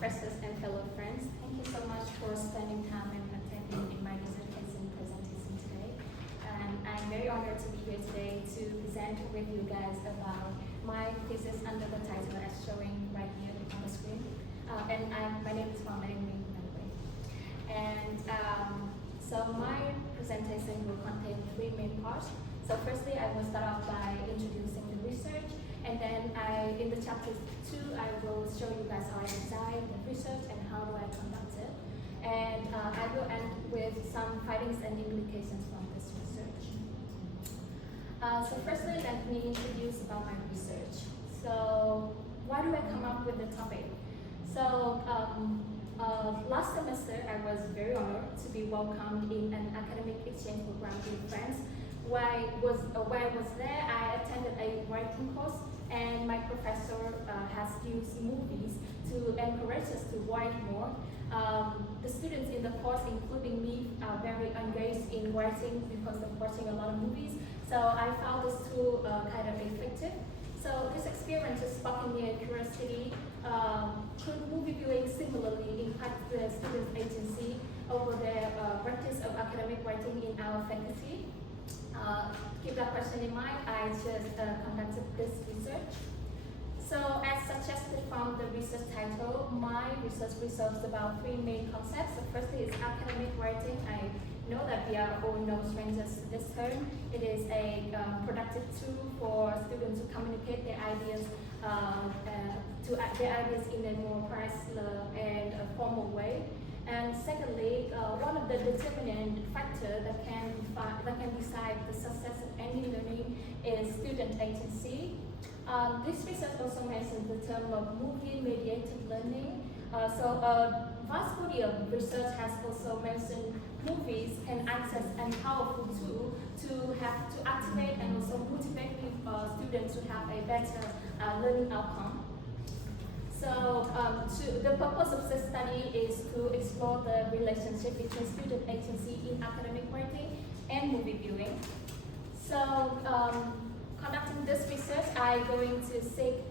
professors and fellow friends. Thank you so much for spending time and attending in my dissertation presentation today. And I'm very honored to be here today to present with you guys about my thesis under the title as showing right here on the screen. My name is Ming, by the way. And so my presentation will contain three main parts. So firstly, I will start off by introducing the research, and then in the chapter 2, I will show you guys how I design the research and how do I conduct it. And I will end with some findings and implications from this research. So firstly, let me introduce about my research. So why do I come up with the topic? So last semester, I was very honored to be welcomed in an academic exchange program in France. While I was there, I attended a writing course, and my professor has used movies to encourage us to write more. The students in the course, including me, are very engaged in writing because of watching a lot of movies. So I found this tool kind of effective. So this experience is sparking me a curiosity. Could movie viewing similarly impact the students' agency over their practice of academic writing in our faculty? Keep that question in mind, I just conducted this research. So as suggested from the research title, my research resolves about three main concepts. The first is academic writing. I know that we are all no strangers to this term. It is a productive tool for students to communicate their ideas in a more personal and formal way. And secondly, one of the determinant factors that can decide the success of any learning is student agency. This research also mentions the term of movie-mediated learning. So a vast body of research has also mentioned movies can act as a powerful tool to activate and also motivate students to have a better learning outcome. So the purpose of this study is to explore the relationship between student agency in academic writing and movie viewing. So conducting this research, I'm going to seek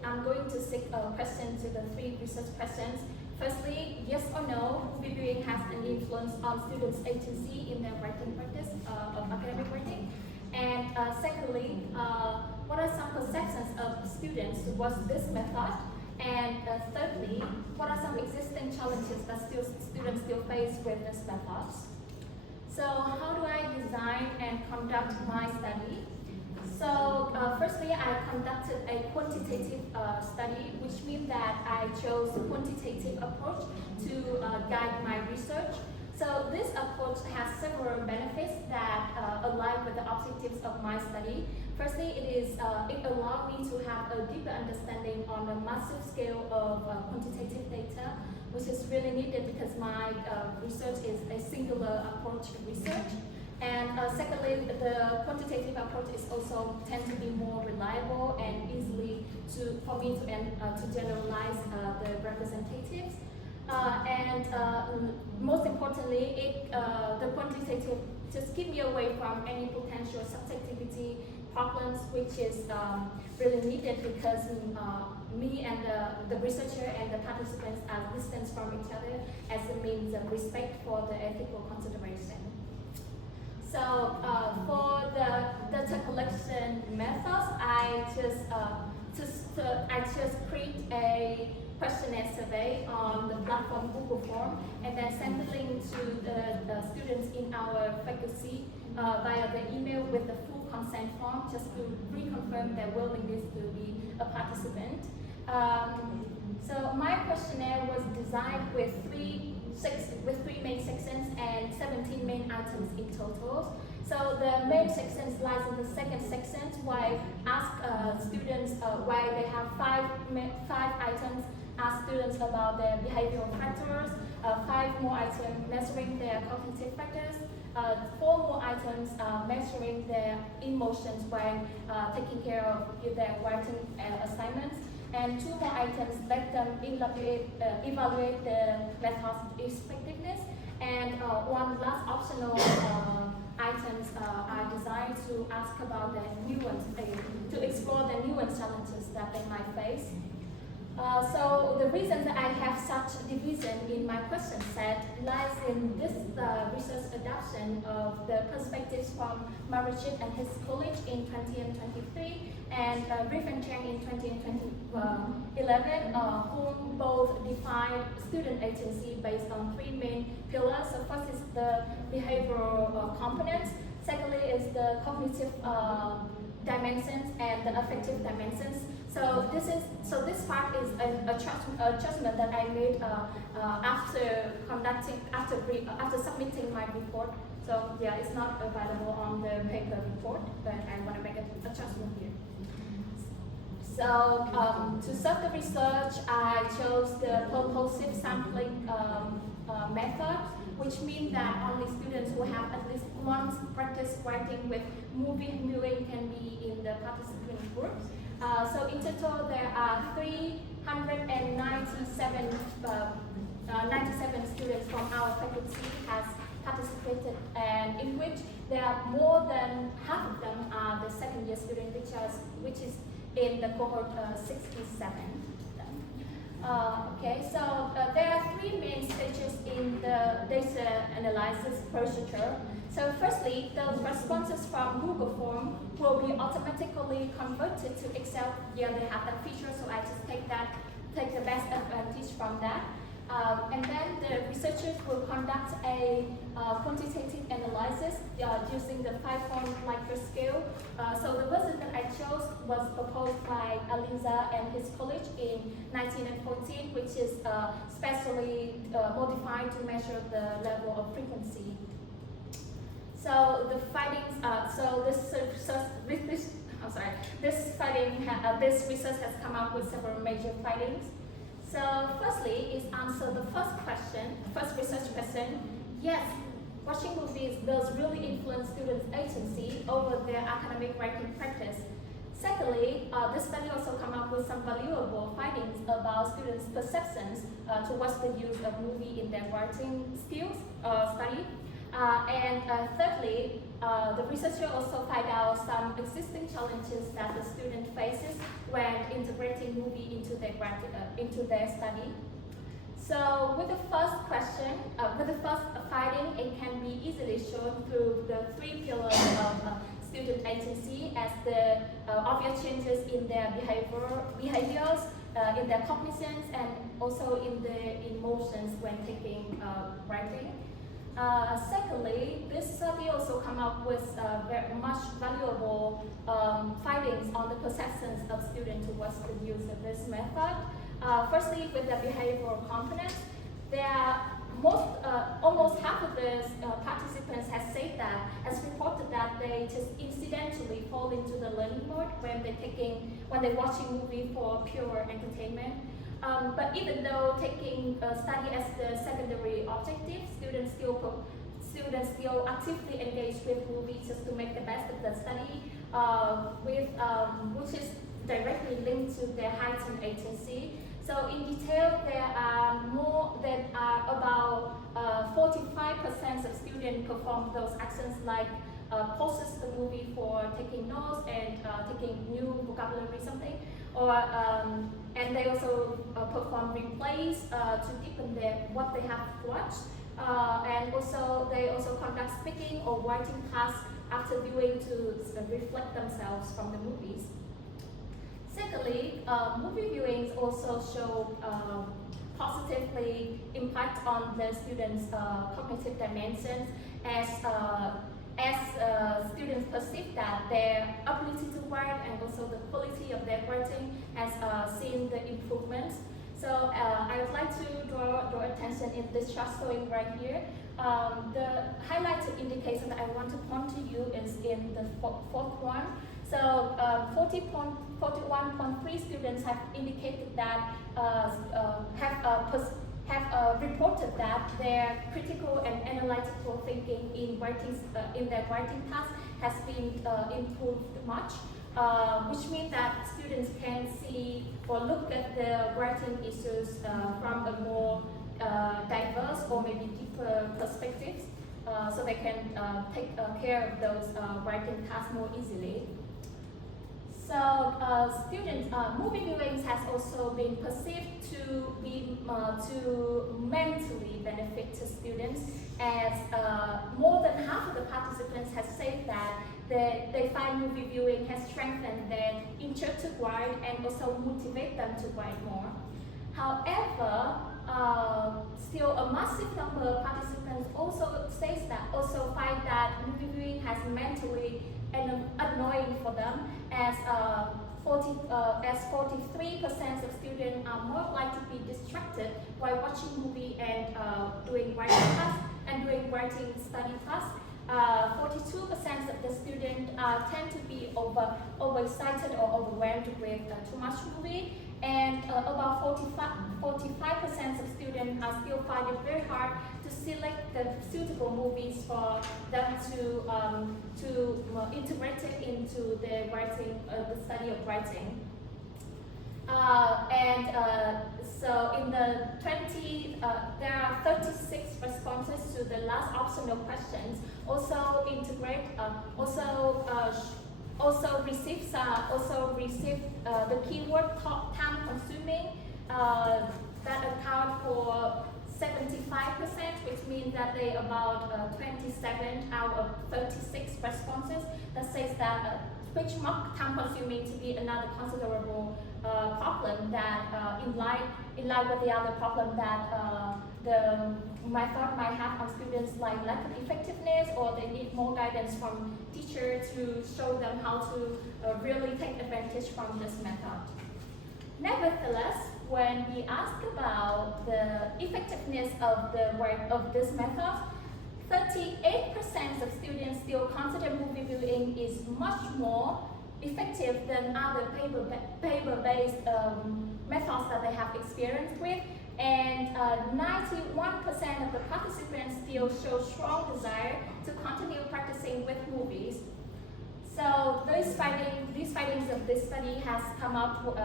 a question to the three research questions. Firstly, yes or no, movie viewing has an influence on students' agency in their writing practice of academic writing. And secondly, what are some perceptions of students towards this method? And thirdly, what are some existing challenges that students still face with this method? So how do I design and conduct my study? So firstly, I conducted a quantitative study, which means that I chose a quantitative approach to guide my research. So this approach has several benefits that align with the objectives of my study. Firstly, it allowed me to have a deeper understanding on the massive scale of quantitative data, which is really needed because my research is a singular approach research. And secondly, the quantitative approach is also tend to be more reliable and easily for me to generalize the representatives. Most importantly, the quantitative just keep me away from any potential subjectivity problems, which is really needed because me and the researcher and the participants are distanced from each other as a means of respect for the ethical consideration. So for the data collection methods, I just create a questionnaire survey on the platform Google Form, and then send the link to the students in our faculty via the email with the full consent form, just to reconfirm their willingness to be a participant. So my questionnaire was designed with three main sections and 17 main items in total. So the main sections lies in the second section, where I ask students why they have five items. Ask students about their behavioral factors, 5 more items measuring their cognitive factors, 4 more items measuring their emotions when taking care of their writing assignments, and 2 more items let them evaluate the method's effectiveness, and 1 last optional items are designed to ask about the nuance, to explore the nuance challenges that they might face. So the reason that I have such in my question set lies in this research adoption of the perspectives from Marichit and his colleague in 2023 and Riff and Chang in 2011, whom both defined student agency based on three main pillars. So first is the behavioral components, secondly is the cognitive dimensions and the affective dimensions. So this part is an adjustment that I made after submitting my report. So yeah, it's not available on the paper report, but I want to make an adjustment here. So to serve the research, I chose the purposive sampling method, which means that only students who have at least once practice writing with movie viewing can be in the participant group. So in total, there are 397 students from our faculty has participated, and in which there are more than half of them are the second year student, which is in the cohort 67. Okay, so there are three main stages in the data analysis procedure. So firstly, those responses from Google Form will be automatically converted to Excel. Yeah, they have that feature, so I just take the best advantage from that. And then the researchers will conduct a quantitative analysis using the 5-point Likert scale. So the version that I chose was proposed by Aliza and his colleague in 1914, which is specially modified to measure the level of frequency. So the findings, this research has come up with several major findings. So firstly is answer the first research question. Yes, watching movies does really influence students' agency over their academic writing practice. Secondly, this study also come up with some valuable findings about students' perceptions towards the use of movie in their writing skills study. And thirdly, the researcher also find out some existing challenges that the student faces when integrating movie into their study. So with the first question, with the first finding, it can be easily shown through the three pillars of student agency as the obvious changes in their behaviors, in their cognitions, and also in their emotions when taking writing. Secondly, this study also come up with very much valuable findings on the perceptions of students towards the use of this method. Firstly, with the behavioral components, there are almost half of the participants has said that, has reported that they just incidentally fall into the learning mode when they're watching movie for pure entertainment. But even though taking study as the secondary objective, students still actively engage with movies just to make the best of the study, which is directly linked to their heightened agency. So in detail, there are about 45% of students perform those actions like pauses the movie for taking notes and taking new vocabulary something, or and they also perform replays to deepen what they have watched, and also they also conduct speaking or writing tasks after viewing to reflect themselves from the movies. Secondly, movie viewings also show positively impact on the students' cognitive dimensions as students perceive that their ability to write and also the quality of their writing has seen the improvements. So I would like to draw attention in this chart showing right here. The highlighted indicator that I want to point to you is in the fourth one. So 41.3 students have indicated that have reported that their critical and analytical thinking in their writing task has been improved much, which means that students can see or look at the writing issues from a more diverse or maybe deeper perspectives, so they can take care of those writing tasks more easily. So movie viewings has also been perceived to be to mentally benefit to students, as more than half of the participants have said that they find movie viewing has strengthened their interest to write and also motivate them to write more. However, still a massive number of participants also find that movie viewing has mentally annoying for them, as 43% of students are more likely to be distracted while watching movie and doing writing tasks and doing writing study tasks. 42% of the students tend to be overexcited or overwhelmed with too much movie, and about 45% of students still find it very hard to select the suitable movies for them to integrate it into the writing, the study of writing. So in the there are 36 responses to the last optional questions. Also received the keyword time consuming that account for 75%, which means that they about 27 out of 36 responses that says that which mark time consuming to be another considerable problem that in line with the other problem that the method might have on students, like lack of effectiveness, or they need more guidance from teacher to show them how to really take advantage from this method. Nevertheless, when we ask about the effectiveness of this method, 38% of students still consider movie viewing is much more effective than other paper-based methods that they have experience with, and 91% of the participants still show strong desire to continue practicing with movies. So these findings of this study has come up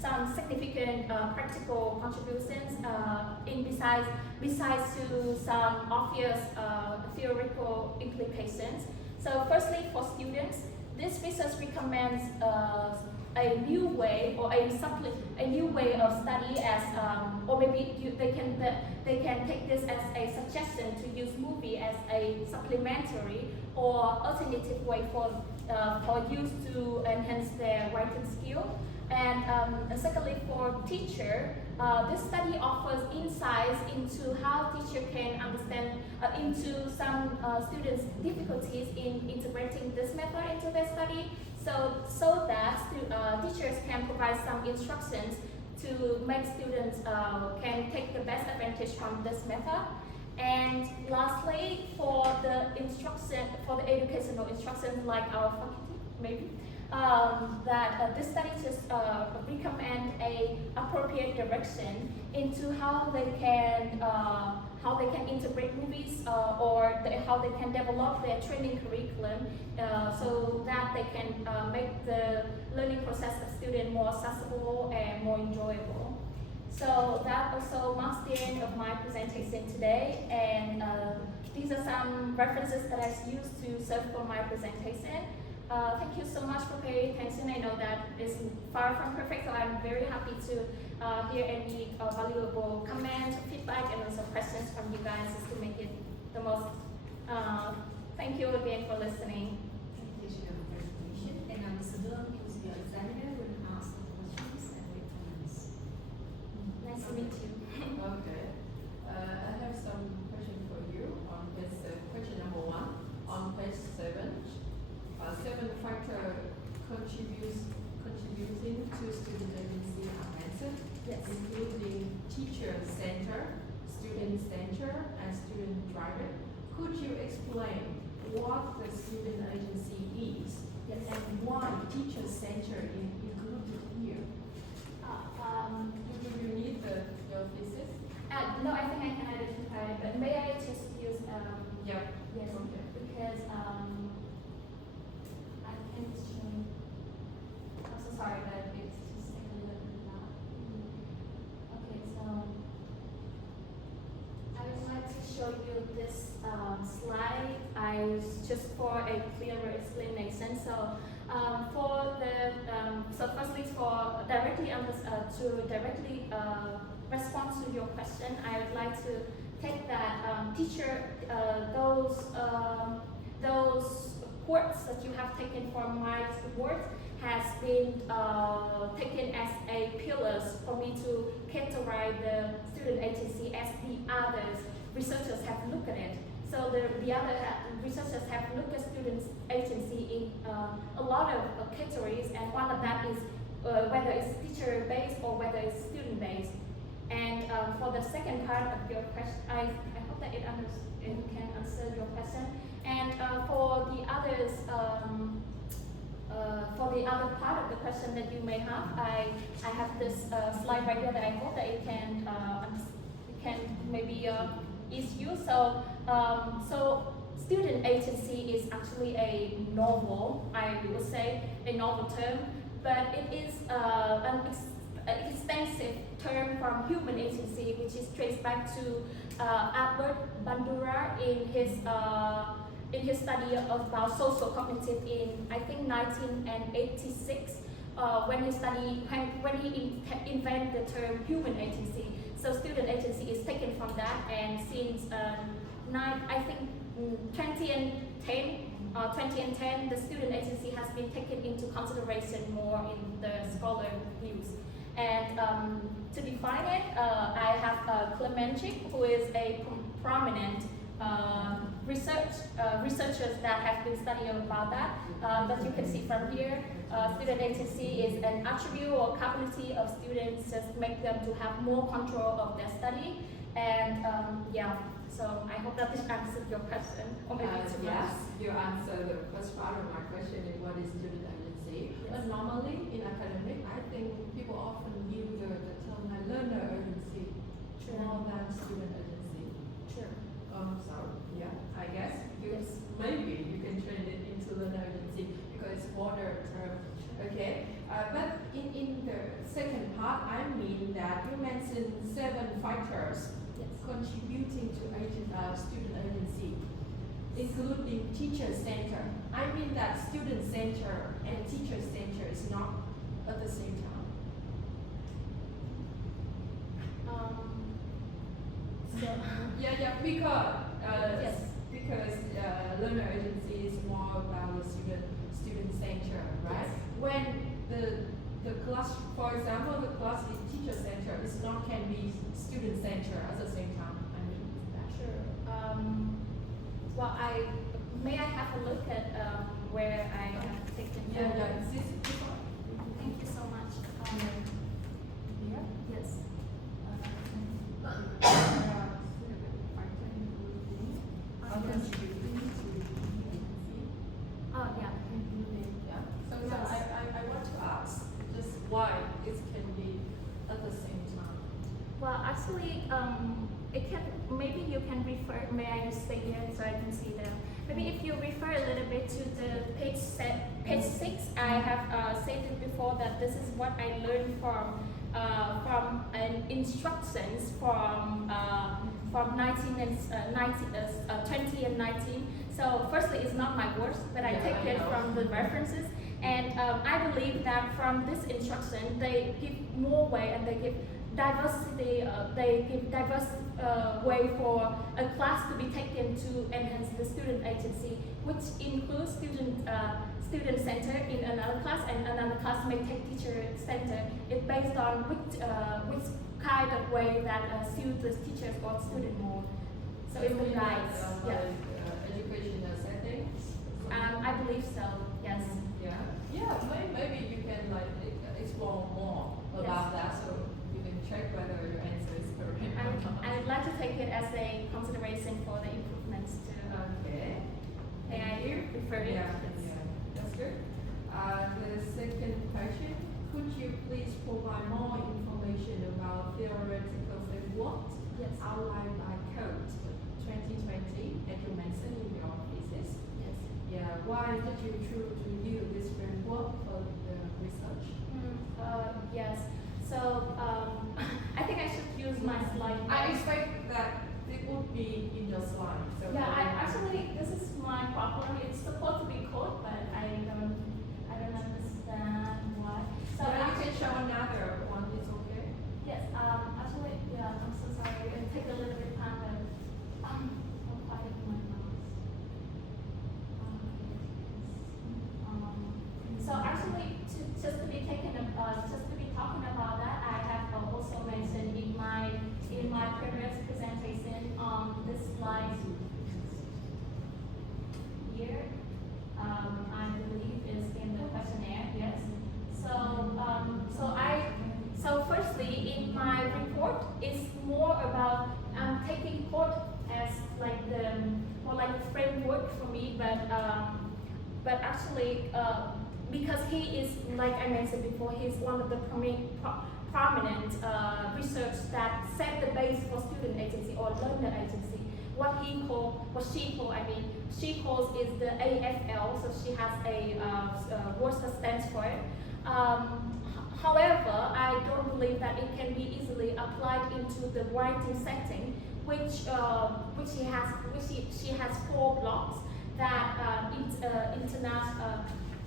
some significant practical contributions besides to some obvious theoretical implications. So firstly, for students, this research recommends a new way or a new way of study, as or maybe they can take this as a suggestion to use movie as a supplementary or alternative way for use to enhance their writing skill. And secondly, for teacher, this study offers insights into how teacher can understand into some students' difficulties in integrating this method into their study, so that teachers can provide some instructions to make students can take the best advantage from this method. And lastly, for the educational instructions, like our faculty, maybe, this study just recommend a appropriate direction into how they can integrate movies how they can develop their training curriculum so that they can make the learning process of students more accessible and more enjoyable. So that also marks the end of my presentation today, and these are some references that I used to serve for my presentation. Thank you so much for paying attention. I know that it's far from perfect, so I'm very happy to hear any valuable comments, feedback, and also questions from you guys, just to make it the most. Thank you again for listening. Thank you for the presentation. And Ambassador, who's your examiner, will ask the questions and wait comments. Nice to meet you. Okay. I have some question for you on this question number 1 on page 7. 7 factors contributing to student agency are mentioned, Yes. including teacher center, student center, and student driver. Could you explain what the student agency is, Yes. and why teacher center is included here? Do you need your thesis? No, I think I can identify it, but may I just use Yeah. yes, Okay. because I can't show. I'm so sorry, but it's just like a little bit loud. Okay, so I would like to show you this slide. Just for a clearer explanation. So For the so firstly, for to directly respond to your question, I would like to take that teacher those words that you have taken from my words has been taken as a pillars for me to categorize the student agency as the others researchers have looked at it. So the other researchers have looked at students agency in a lot of categories, and one of that is whether it's teacher based or whether it's student based. And for the second part of your question, I hope that it can answer your question. And for the other part of the question that you may have, I have this slide right here that I hope that it can maybe ease you. So student agency is actually a novel, I would say, a novel term, but it is an extensive term from human agency, which is traced back to Albert Bandura in his study about social cognitive in, I think, 1986, when he invented the term human agency. So student agency is taken from that, and since 2010, the student agency has been taken into consideration more in the scholar views. And to define it, I have Clemenchik, who is a prominent researchers that have been studying about that. But you can see from here, student agency is an attribute or capability of students just make them to have more control of their study. And yeah, so I hope that this answered your question. Or maybe too much. Yes, you answered the first part of my question is what is student agency. Yes. But normally in academic, I think people often use the term learner agency more than student agency. Sure. So yeah, I guess Yes. maybe you can turn it into learner agency because it's broader term. Okay, but in the second part, I mean that you mentioned 7 factors Yes. contributing to student agency, including teacher center. I mean that student center and teacher center is not at the same time. So Yeah, because yes. because learner agency is more about the student center, right? Yes. When the class, for example, the class is teacher center, it's not can be student center at the same time. I mean that. Sure. Well, may I have a look at where I have taken. Yeah. This one. Thank you so much. Yeah. Yes. Oh yeah. So I want to ask just why it can be at the same time. Well, actually, it can. Maybe you can refer. May I stay here so I can see the. Maybe if you refer a little bit to the page 6, I have stated before that this is what I learned from an instructions from 20 and 19. So firstly, it's not my words, but I Yeah, take I it know. from the references. And I believe that from this instruction, they give more way and they give diversity. They give diverse way for a class to be taken to enhance the student agency, which includes student center in another class, and another class may take teacher center. It's based on which kind of way that suits the teachers or student more. So it will guide. Yeah. Educational settings. I believe so. Yes. Yeah. Maybe you can explore more about that, so you can check whether your answer is correct or not. I would like to take it as a consideration for the improvements to. Okay. May I refer it? Yeah, that's good. The second question, could you please provide more information about theoretical framework Yes. outlined by Code 2020 that you mentioned in your thesis? Yes. Yeah, why did you choose to use this framework for the research? Yes. So I think I should use my slide. I expect that it would be in your slide. So Yeah, this is my problem. It's supposed to be code, but I don't understand why. So So you can show another one, it's okay? yes, actually, yeah, I'm so sorry. It take a little bit time, but I'm finding my mouse. So actually, just to be just to be talking about that, I have also mentioned in my previous presentation on this slide here. I believe is in the questionnaire. Yes. So firstly, in my report, it's more about taking code as like the more like a framework for me, but actually, because he is, like I mentioned before, he's one of the prominent research that set the base for student agency or learner agency. What she calls is the AFL, so she has a word that stands for it. However, I don't believe that it can be easily applied into the writing setting, which she has 4 blocks that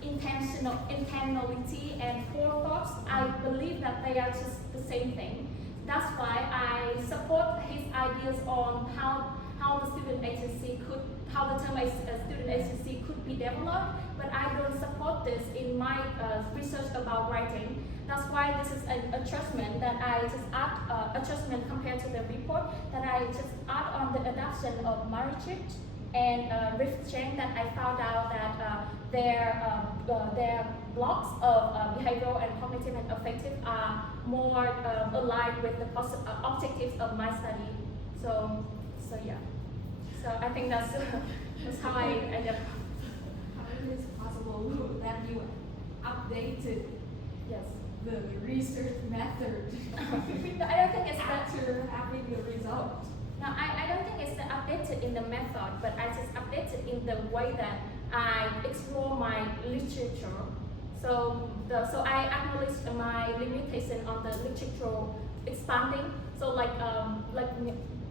intentionality and forethought. I believe that they are just the same thing. That's why I support his ideas on how the student agency student agency could be developed, but I don't support this in my research about writing. That's why this is an adjustment that I just add, adjustment compared to the report, that I just add on the adoption of Marichit and Rift-Chen, that I found out that their blocks of behavioral and cognitive and affective are more aligned with the objectives of my study. So yeah. So I think that's how I end up. How is it possible that you updated Yes. the research method No, I don't think it's that. after having the result? No, I don't think it's the updated in the method, but I just updated in the way that I explore my literature. So I acknowledge my limitation on the literature expanding. So like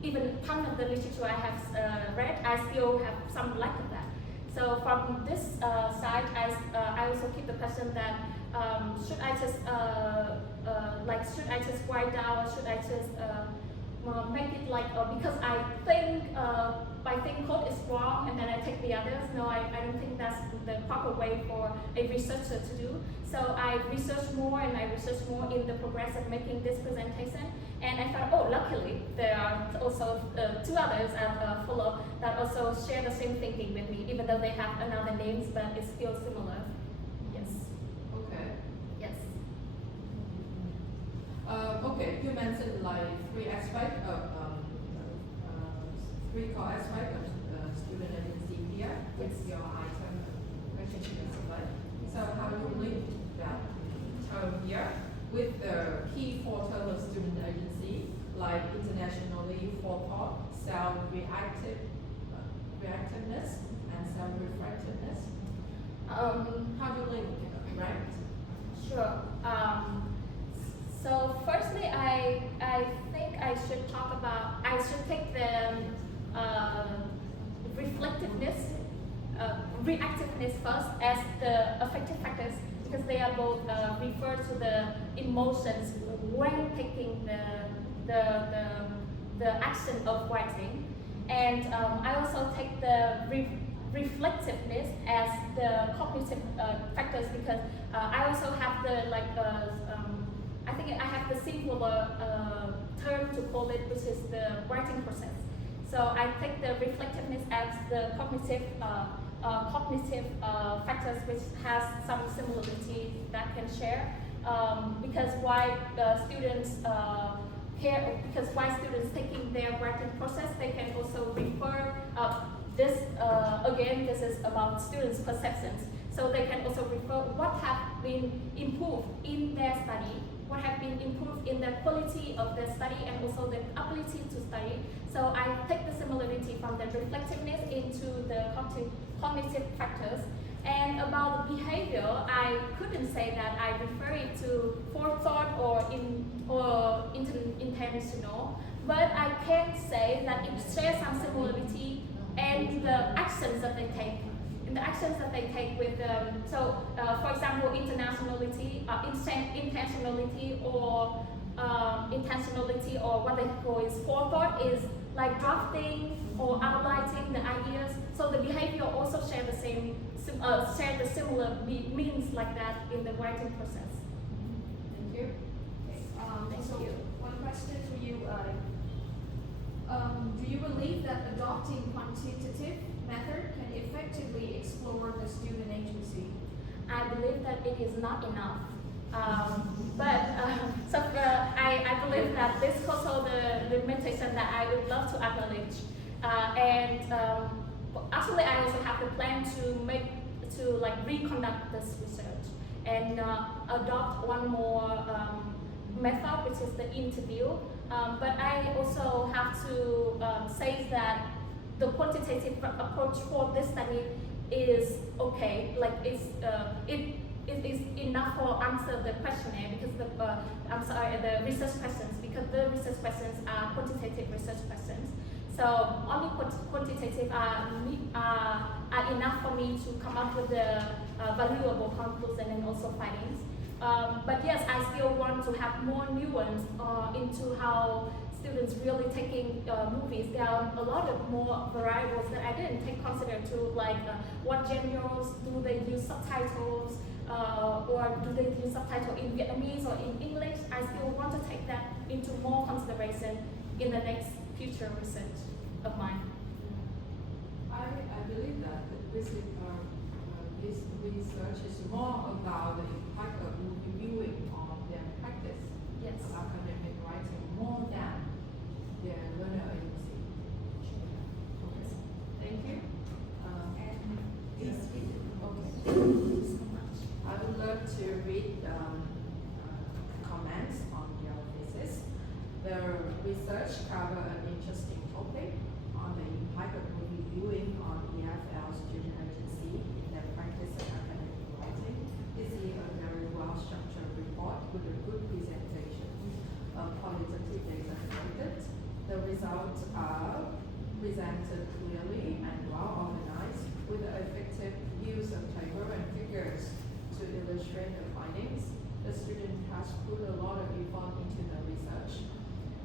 even ton of the literature I have read, I still have some lack of that. So from this side, I also keep the question that should I just write down, or should I just make it like because I think code is wrong and then I take the others. No, I don't think that's the proper way for a researcher to do. So I research more and I research more in the progress of making this presentation. And I thought, oh, luckily there are also 2 others at Fuller that also share the same thinking with me, even though they have another names, but it's still similar. Yes. Okay. Yes. Okay, you mentioned like 3 aspects of 3 core aspects of student agency here with your item question and survey. So how do you link that term here with the key 4 terms of student agency, like internationally forethought, reactiveness, and self-reflectiveness? How do you link, right? Sure. So firstly, I think I should take the reflectiveness, reactiveness first as the affective factors, because they are both refer to the emotions when taking the action of writing, and I also take the reflectiveness as the cognitive factors, because I also have the I think I have the simpler term to call it, which is the writing process. So I take the reflectiveness as the cognitive factors, which has some similarity that can share. Because why students taking their writing process, they can also refer this again. This is about students' perceptions. So they can also refer what have been improved in their study, what have been improved in the quality of their study, and also the ability to study. So I take the similarity from the reflectiveness into the cognitive factors. And about the behavior, I couldn't say that I refer it to forethought or intentional, but I can say that it shares some similarity and the actions that they take. interactions that they take with them. So, for example, intentionality or what they call is forethought is like drafting or outlining the ideas. So the behavior also share the similar means like that in the writing process. Thank you. Okay, Thank so you. one question for you. Do you believe that adopting quantitative method can effectively explore the student agency? I believe that it is not enough. I believe that this is also the limitation that I would love to acknowledge. Actually, I also have the plan to reconduct this research and adopt one more method, which is the interview. But I also have to say that the quantitative approach for this study is okay. It is enough for answer the questionnaire because the research questions, because the research questions are quantitative research questions. So only quantitative are enough for me to come up with the valuable conclusion and also findings. But yes, I still want to have more nuance into how students really taking movies. There are a lot of more variables that I didn't take consider to, like what genres do they use subtitles, or do they use subtitle in Vietnamese or in English. I still want to take that into more consideration in the next future research of mine. I believe that this research is more about the impact of movie viewing on their practice Yes. of academic writing more than their learner agency. Okay. Thank you. And please read it. Okay. Thank you so much. I would love to read comments on your thesis. The research cover an interesting topic on the impact of movie viewing on EFL student agency in their practice of academic writing. This is a very well-structured report with a good presentation of qualitative data collected. The results are presented clearly and well organized with effective use of table and figures to illustrate the findings. The student has put a lot of effort into the research.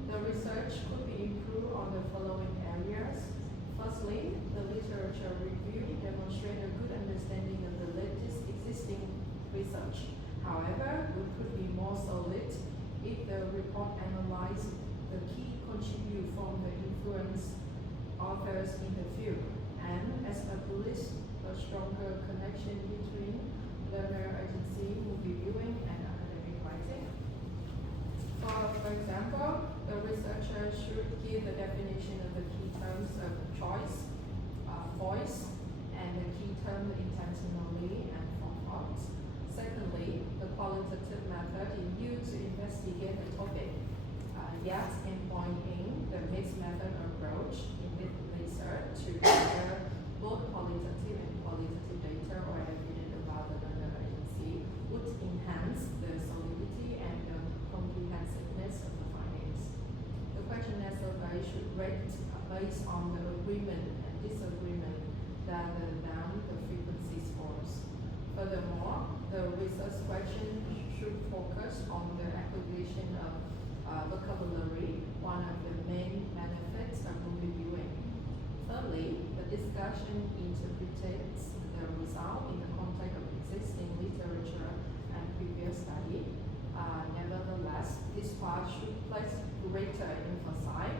The research could be improved on the following areas. Firstly, the literature review demonstrates a good understanding of the latest existing research. However, it could be more solid if the report analyzes the key contribute from the influence authors in the field and establishes a stronger connection between learner agency, movie viewing, and academic writing. For example, the researcher should give the definition of the key terms of choice, voice, and the key term intentionally and forethought. Secondly, the qualitative method is used to investigate the topic, yet employing the mixed method approach in this research to gather both qualitative and qualitative data or evidence about the learner agency would enhance the solidity and the comprehensiveness of the findings. The questionnaire survey should rate based on the agreement and disagreement rather than the frequency scores. Furthermore, the research question should focus on the acquisition of vocabulary, one of the main benefits of movie viewing. Thirdly, the discussion interprets the result in the context of existing literature and previous study. Nevertheless, this part should place greater emphasis